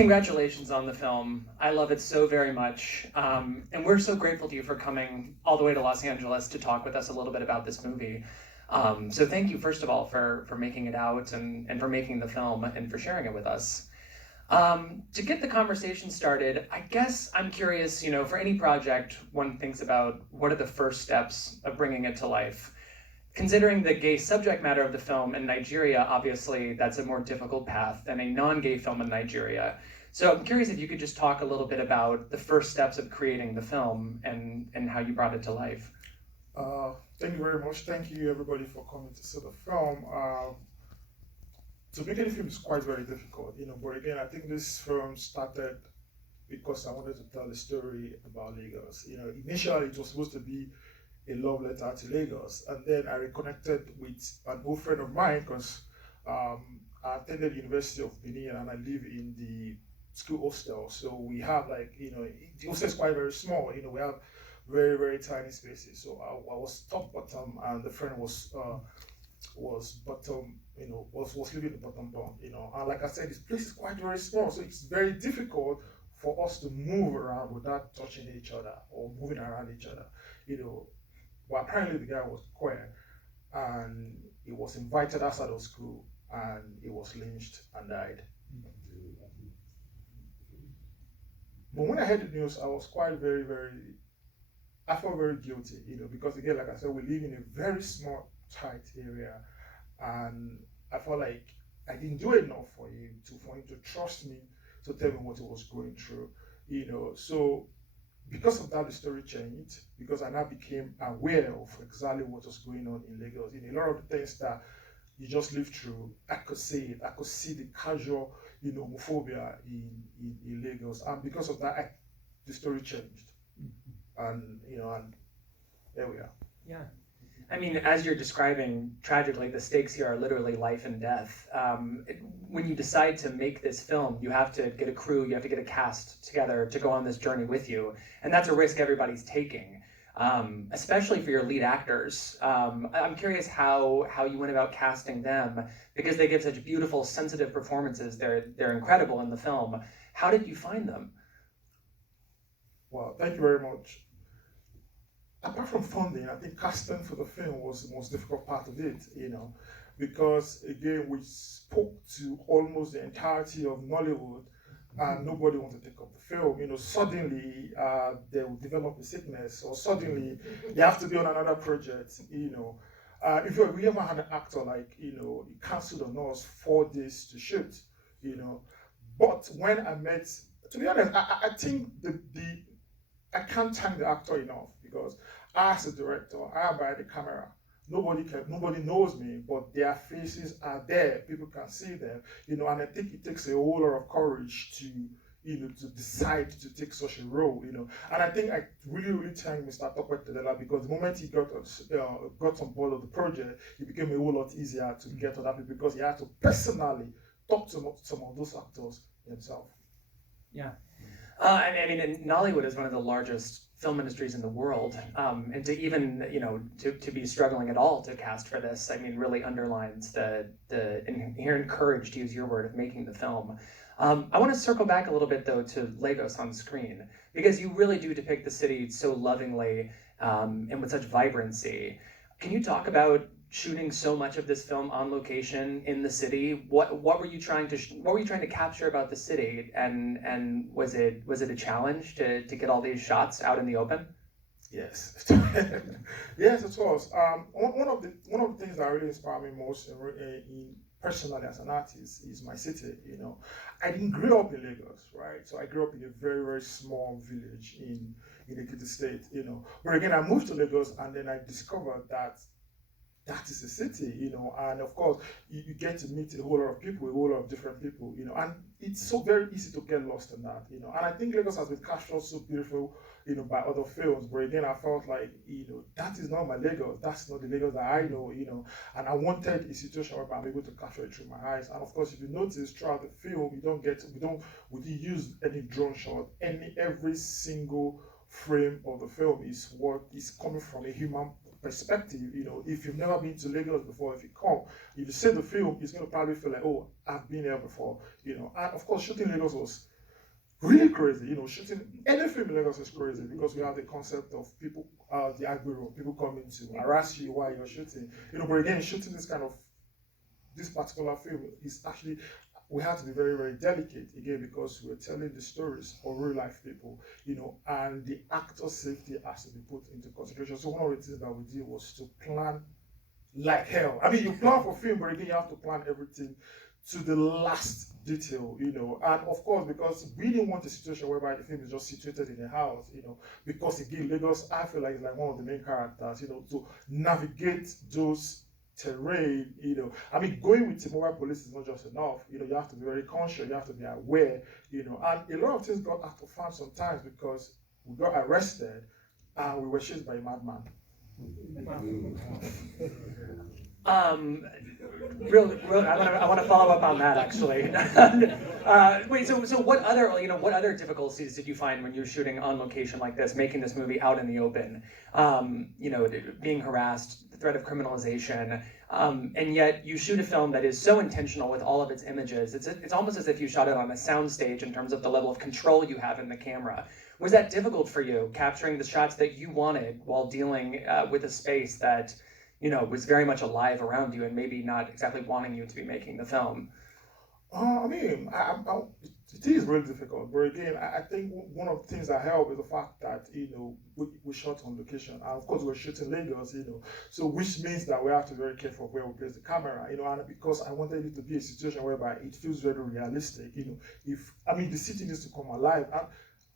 Congratulations on the film. I love it so very much. And we're so grateful to you for coming all the way to Los Angeles to talk with us a little bit about this movie. So thank you, first of all, for making it out and for making the film and for sharing it with us. To get the conversation started, I guess I'm curious, for any project, one thinks about what are the first steps of bringing it to life. Considering the gay subject matter of the film in Nigeria, obviously that's a more difficult path than a non-gay film in Nigeria. So I'm curious if you could just talk a little bit about the first steps of creating the film and how you brought it to life. Thank you very much. Thank you everybody for coming to see the film. To make any film is quite very difficult, but again, I think this film started because I wanted to tell a story about Lagos. Initially it was supposed to be a love letter to Lagos, and then I reconnected with an old friend of mine because I attended the University of Benin and I live in the school hostel. So we have the hostel is quite very small. We have very very tiny spaces. So I was top bottom, and the friend was bottom. Was living the bottom bunk. And like I said, this place is quite very small, so it's very difficult for us to move around without touching each other or moving around each other. Well, apparently the guy was queer, and he was invited outside of school, and he was lynched and died. But when I heard the news, I was quite I felt very guilty, because again, like I said, we live in a very small, tight area, and I felt like I didn't do enough for him to trust me to tell me what he was going through, So because of that, the story changed, because I now became aware of exactly what was going on in Lagos. A lot of the things that you just lived through, I could see it. I could see the casual, homophobia in Lagos. And because of that, the story changed. And there we are. Yeah. I mean, as you're describing, tragically, the stakes here are literally life and death. When you decide to make this film, you have to get a crew, you have to get a cast together to go on this journey with you. And that's a risk everybody's taking, especially for your lead actors. I'm curious how you went about casting them, because they give such beautiful, sensitive performances. They're incredible in the film. How did you find them? Well, thank you very much. Apart from funding, I think casting for the film was the most difficult part of it, because again, we spoke to almost the entirety of Nollywood, and nobody wanted to take up the film. Suddenly they will develop a sickness, or suddenly they have to be on another project. If we ever had an actor he cancelled on us 4 days to shoot, But when I met, to be honest, I think I can't thank the actor enough, because as a director, I am by the camera. Nobody knows me, but their faces are there. People can see them, and I think it takes a whole lot of courage to decide to take such a role, And I think I really, really thank Mr. Tokwe Tedela, because the moment he got on board of the project, it became a whole lot easier to get other people, because he had to personally talk to some of those actors himself. Yeah. I mean, Nollywood is one of the largest film industries in the world, and to even, to be struggling at all to cast for this, I mean, really underlines the inherent courage, to use your word, of making the film. I want to circle back a little bit, though, to Lagos on screen, because you really do depict the city so lovingly and with such vibrancy. Can you talk about shooting so much of this film on location in the city? What were you trying to capture about the city, and was it a challenge to get all these shots out in the open? Yes, yes, it was. One of the things that really inspired me most in personally as an artist is my city. I didn't grow up in Lagos, right? So I grew up in a very very small village in Ekiti State. But again, I moved to Lagos, and then I discovered that is a city, and of course you get to meet a whole lot of people, a whole lot of different people, and it's so very easy to get lost in that, and I think Lagos has been captured so beautiful, by other films, but again, I felt like, that is not my Lagos, that's not the Lagos that I know, and I wanted a situation where I'm able to capture it through my eyes. And of course, if you notice throughout the film, we didn't use any drone shot, every single frame of the film is what is coming from a human perspective. If you've never been to Lagos before, if you see the film, it's going to probably feel like, oh, I've been here before. And of course, shooting Lagos was really crazy. Shooting any film in Lagos is crazy because we have the concept of people, the agbero, people coming to harass you while you're shooting. But again, shooting this particular film is actually, we have to be very, very delicate again because we're telling the stories of real life people, and the actor safety has to be put into consideration. So one of the things that we did was to plan like hell. I mean, you plan for film, but again, you have to plan everything to the last detail, and of course, because we didn't want a situation whereby the film is just situated in a house, because again, Lagos, I feel like it's like one of the main characters, to navigate those terrain, I mean, going with the mobile police is not just enough, you have to be very conscious, you have to be aware, and a lot of things got out of hand sometimes because we got arrested and we were chased by a madman. I want to follow up on that actually. Wait, so what other difficulties did you find when you were shooting on location like this, making this movie out in the open? Being harassed, the threat of criminalization, and yet you shoot a film that is so intentional with all of its images. It's almost as if you shot it on a soundstage in terms of the level of control you have in the camera. Was that difficult for you, capturing the shots that you wanted while dealing with a space that was very much alive around you and maybe not exactly wanting you to be making the film? I mean, it is really difficult. But again, I think one of the things that help is the fact that, we shot on location. And of course, we're shooting Lagos, so which means that we have to be very careful where we place the camera, and because I wanted it to be a situation whereby it feels very realistic, the city needs to come alive. And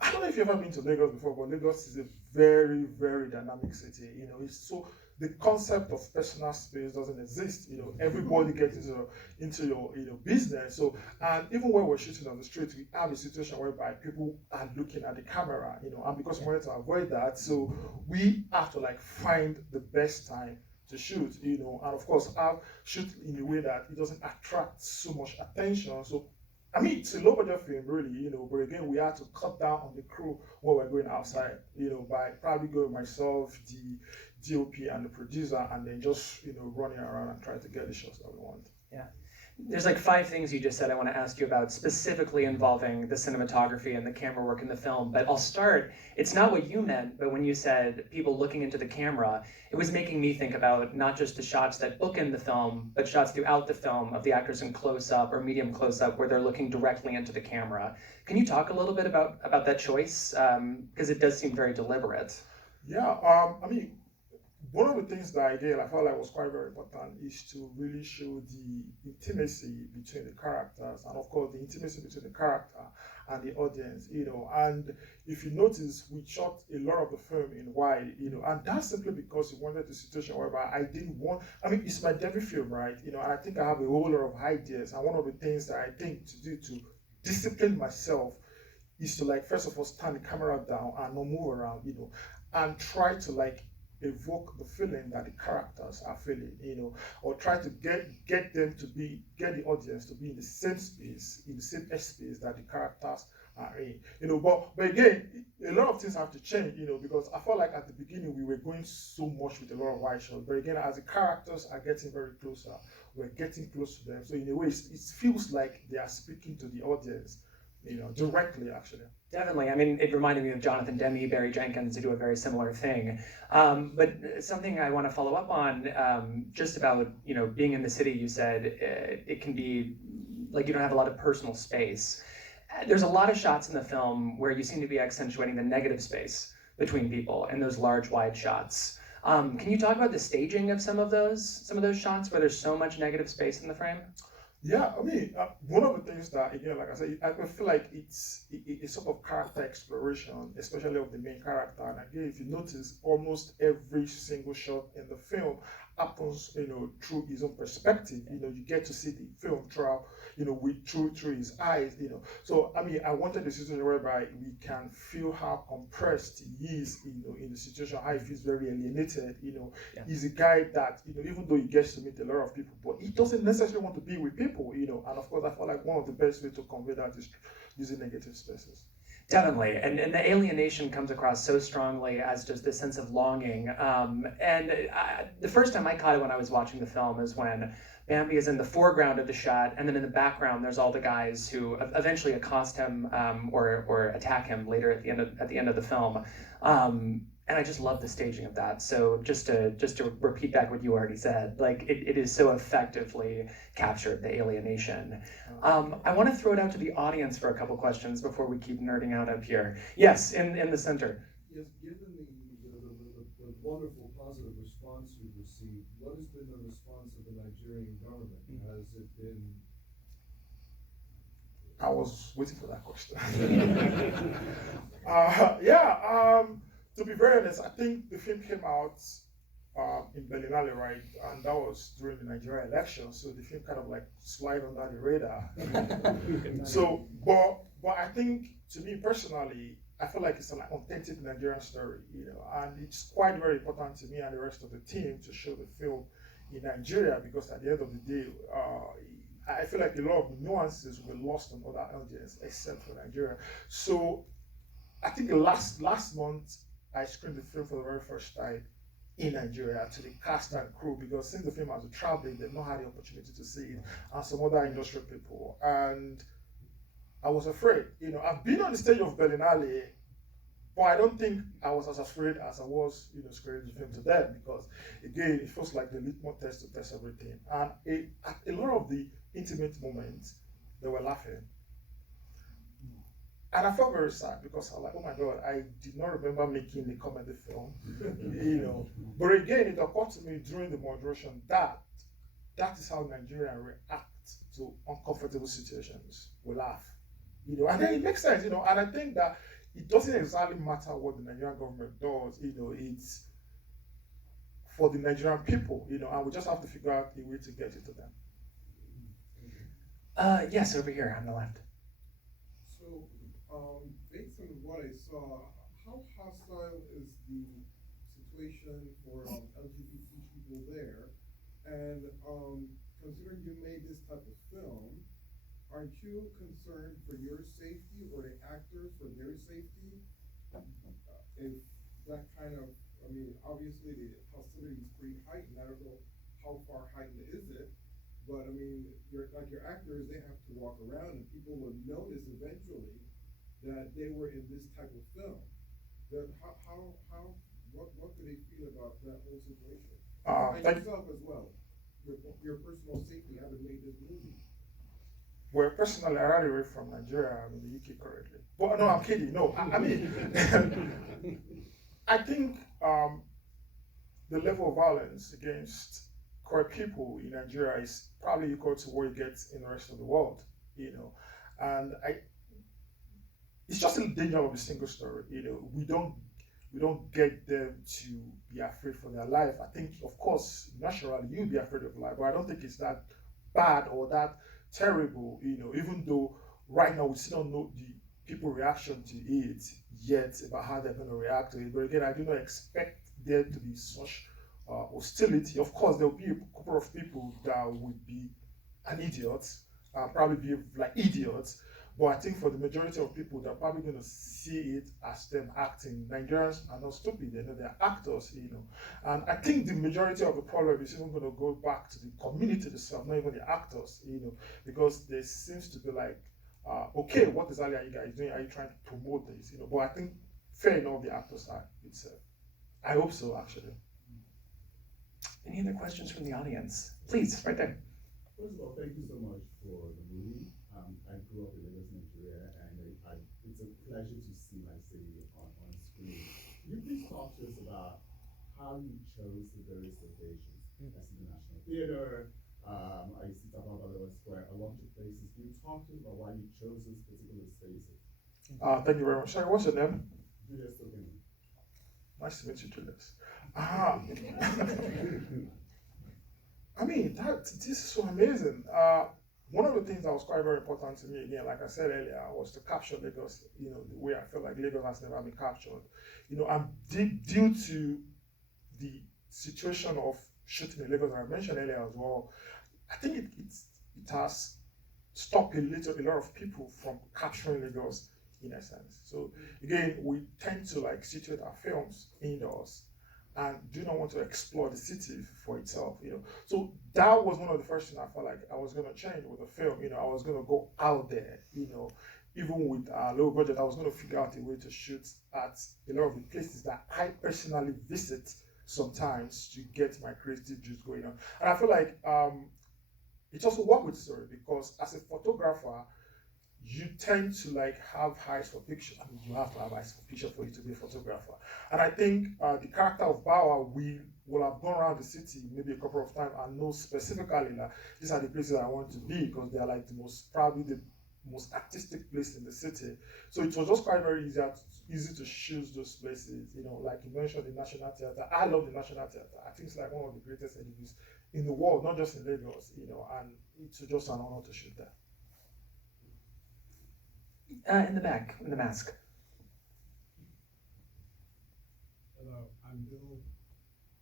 I don't know if you've ever been to Lagos before, but Lagos is a very, very dynamic city. It's so, the concept of personal space doesn't exist. Everybody gets into your business. So, and even when we're shooting on the street, we have a situation whereby people are looking at the camera, and because we wanted to avoid that, so we have to find the best time to shoot, and of course, shoot in a way that it doesn't attract so much attention. So, I mean, it's a low budget film, really, but again, we had to cut down on the crew when we're going outside, by probably going myself, the DOP, and the producer, and then just, running around and trying to get the shots that we want. Yeah. There's 5 things you just said I want to ask you about, specifically involving the cinematography and the camera work in the film. But I'll start, it's not what you meant, but when you said people looking into the camera, it was making me think about not just the shots that bookend the film, but shots throughout the film of the actors in close-up or medium close-up where they're looking directly into the camera. Can you talk a little bit about that choice? Because it does seem very deliberate. Yeah, I mean, one of the things that I did, I felt like was quite very important, is to really show the intimacy between the characters, and of course the intimacy between the character and the audience, and if you notice, we shot a lot of the film in wide, and that's simply because we wanted a situation whereby it's my debut film, right, and I think I have a whole lot of ideas, and one of the things that I think to do to discipline myself is to first of all stand the camera down and not move around, and try to evoke the feeling that the characters are feeling, or try to get the audience to be in the same space, in the same space that the characters are in, but again, a lot of things have to change, because I felt like at the beginning we were going so much with a lot of wide shots, but again, as the characters are getting very closer, we're getting close to them, so in a way, it feels like they are speaking to the audience, directly, actually. Definitely. I mean, it reminded me of Jonathan Demme, Barry Jenkins, who do a very similar thing. But something I want to follow up on, just about, being in the city, you said it can be like you don't have a lot of personal space. There's a lot of shots in the film where you seem to be accentuating the negative space between people in those large, wide shots. Can you talk about the staging of some of those shots where there's so much negative space in the frame? Yeah, I mean, one of the things that, again, like I said, I feel like it's a sort of character exploration, especially of the main character. And again, if you notice, almost every single shot in the film happens, through his own perspective. You get to see the film through his eyes. So I mean, I wanted a situation whereby we can feel how compressed he is, in the situation, how he feels very alienated. Yeah. He's a guy that, even though he gets to meet a lot of people, but he doesn't necessarily want to be with people. And of course, I feel like one of the best ways to convey that is using negative spaces. Definitely, and the alienation comes across so strongly as just this sense of longing. The first time I caught it when I was watching the film is when Bambi is in the foreground of the shot, and then in the background there's all the guys who eventually accost him or attack him later at the end of the film. And I just love the staging of that. So just to repeat back what you already said, like it is so effectively captured the alienation. I want to throw it out to the audience for a couple questions before we keep nerding out up here. Yes, in the center. Yes, given the wonderful positive response you've received, what has been the response of the Nigerian government? Has it been? I was waiting for that question. To be very honest, I think the film came out in Undeniably, right? And that was during the Nigeria election, so the film kind of like slid under the radar. So, but I think, to me personally, I feel like it's an authentic Nigerian story, and it's quite very important to me and the rest of the team to show the film in Nigeria, because at the end of the day, I feel like a lot of nuances were lost on other audiences except for Nigeria. So I think last month I screened the film for the very first time in Nigeria to the cast and crew, because since the film has been traveling, they've not had the opportunity to see it, and some other industry people. And I was afraid. I've been on the stage of Berlinale, but I don't think I was as afraid as I was, screening the film to them, because again, it feels like the litmus test to test everything. And a lot of the intimate moments, they were laughing. And I felt very sad, because I was like, oh my God, I did not remember making a comedy film, But again, it occurred to me during the moderation that is how Nigerians react to uncomfortable situations. We laugh, and then it makes sense, and I think that it doesn't exactly matter what the Nigerian government does, it's for the Nigerian people, and we just have to figure out a way to get it to them. Yes, over here on the left. So, based on what I saw, how hostile is the situation for LGBT people there? And considering you made this type of film, aren't you concerned for your safety or the actors for their safety? If that kind of, obviously the hostility is pretty heightened. I don't know how far heightened is it, but your actors, they have to walk around, and people will notice eventually that they were in this type of film. What do they feel about that whole situation? And yourself as well, your personal safety, having made this movie. Well, personally, I ran away from Nigeria. I'm in the UK currently. But no, I'm kidding. No, I think the level of violence against queer people in Nigeria is probably equal to what it gets in the rest of the world, And it's just a danger of a single story, We don't get them to be afraid for their life. I think, of course, naturally you'll be afraid of life, but I don't think it's that bad or that terrible, even though right now we still don't know the people's reaction to it yet, about how they're going to react to it. But again, I do not expect there to be such hostility. Of course, there will be a couple of people that would be an idiot, probably be like idiots. But I think for the majority of people, they're probably going to see it as them acting. Nigerians are not stupid, they're actors, And I think the majority of the problem is even going to go back to the community itself, not even the actors, because there seems to be like, okay, what exactly are you guys doing? Are you trying to promote this? But I think fair enough, the actors are itself. I hope so, actually. Any other questions from the audience? Please, right there. First of all, thank you so much for the movie. I grew up in Lagos, Nigeria, and it's a pleasure to see my city on screen. Can you please talk to us about how you chose the various locations? I see the National Theater, I see Bawa Square, a lot of places. Can you talk to us about why you chose those particular spaces? Thank you very much. Sorry, what's your name? Julius Tokeni. Nice to meet you, Julius. This is so amazing. One of the things that was quite very important to me, again, like I said earlier, was to capture Lagos, the way I feel like Lagos has never been captured. And due to the situation of shooting in Lagos that I mentioned earlier as well, I think it has stop a lot of people from capturing Lagos in a sense. So again, we tend to like situate our films indoors and do not want to explore the city for itself, So that was one of the first things I felt like I was going to change with the film. I was going to go out there, even with a low budget. I was going to figure out a way to shoot at a lot of the places that I personally visit sometimes to get my creative juice going on. And I feel like it also worked with the story because as a photographer, you tend to like have eyes for picture. I mean, you have to have eyes for picture for you to be a photographer. And I think the character of Bawa will have gone around the city maybe a couple of times and know specifically that these are the places I want to be because they are like probably the most artistic place in the city. So it was just quite very easy to choose those places. Like you mentioned, the National Theatre. I love the National Theatre. I think it's like one of the greatest edifices in the world, not just in Lagos. And it's just an honor to shoot there. In the back, in the mask. Hello, I'm Bill,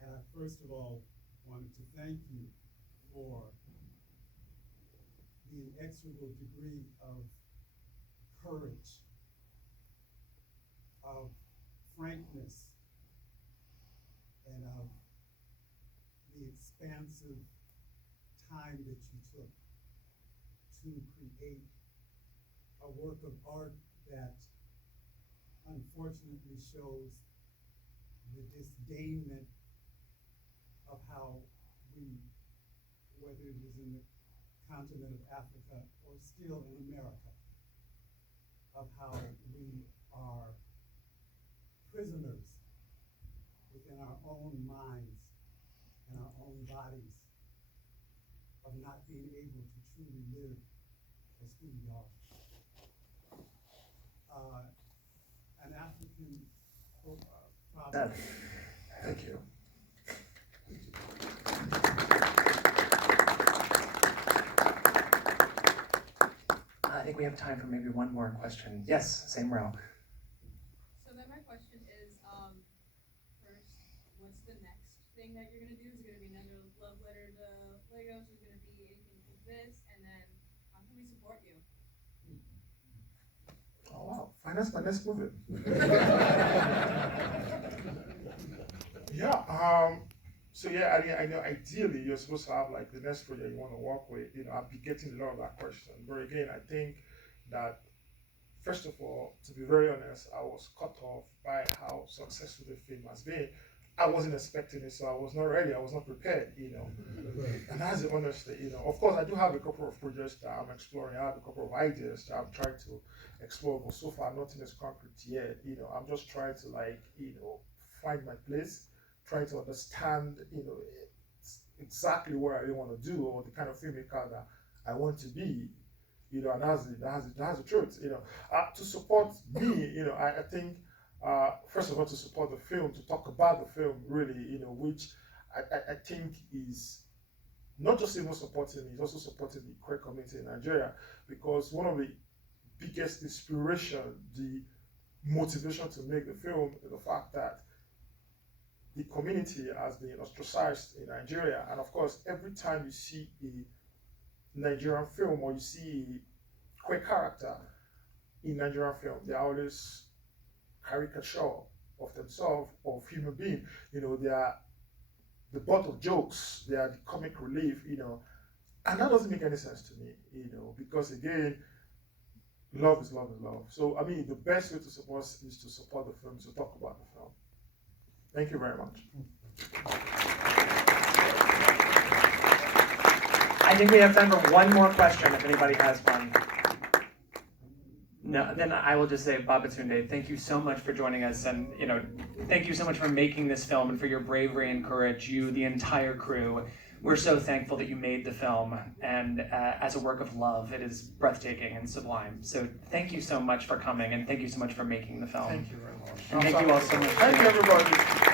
and I first of all wanted to thank you for the inexorable degree of courage, of frankness, and of the expansive time that you took to create a work of art that unfortunately shows the disdainment of how we, whether it is in the continent of Africa or still in America, of how we are prisoners within our own minds and our own bodies, of not being able to truly live as who we are. An African problem. Thank you. I think we have time for maybe one more question. Yes, same row. So then my question is, first, what's the next thing that you're gonna do? Is it gonna be another love letter to Lagos? Is it gonna be anything like this? And then how can we support you? Oh wow, finance my next movie. Yeah, so yeah, I know ideally you're supposed to have like the next project you want to work with, I'll be getting a lot of that question. But again, I think that first of all, to be very honest, I was cut off by how successful the film has been. I wasn't expecting it, so I was not ready, I was not prepared, And that's the honesty, Of course, I do have a couple of projects that I'm exploring. I have a couple of ideas that I'm trying to explore, but so far nothing is concrete yet. I'm just trying to find my place, trying to understand, exactly what I really want to do or the kind of filmmaker that I want to be. And that's the truth. To support me, I think. First of all, to support the film, to talk about the film, really, which I think is not just even supporting me, it's also supporting the queer community in Nigeria, because one of the biggest inspiration, the motivation to make the film is the fact that the community has been ostracized in Nigeria, and of course, every time you see a Nigerian film or you see a queer character in Nigerian film, they are always caricature of themselves, of human being. They are the butt of jokes, they are the comic relief, and that doesn't make any sense to me, because again, love is love is love. So I mean, the best way to support is to support the film, to talk about the film. Thank you very much. I think we have time for one more question if anybody has one. No, then I will just say, Babatunde, thank you so much for joining us, and thank you so much for making this film and for your bravery and courage. You, the entire crew, we're so thankful that you made the film, and as a work of love, it is breathtaking and sublime. So thank you so much for coming, and thank you so much for making the film. Thank you very much. And thank you all so much. Thank you, everybody.